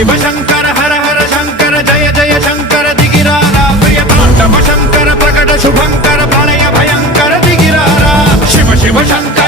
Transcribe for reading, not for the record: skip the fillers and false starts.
शिव शंकर हर हर शंकर जय जय शंकर दिगिरारा प्रिय तांडव शंकर प्रकट शुभंकर प्रणय भयंकर दिगिरारा शिव शिव शंकर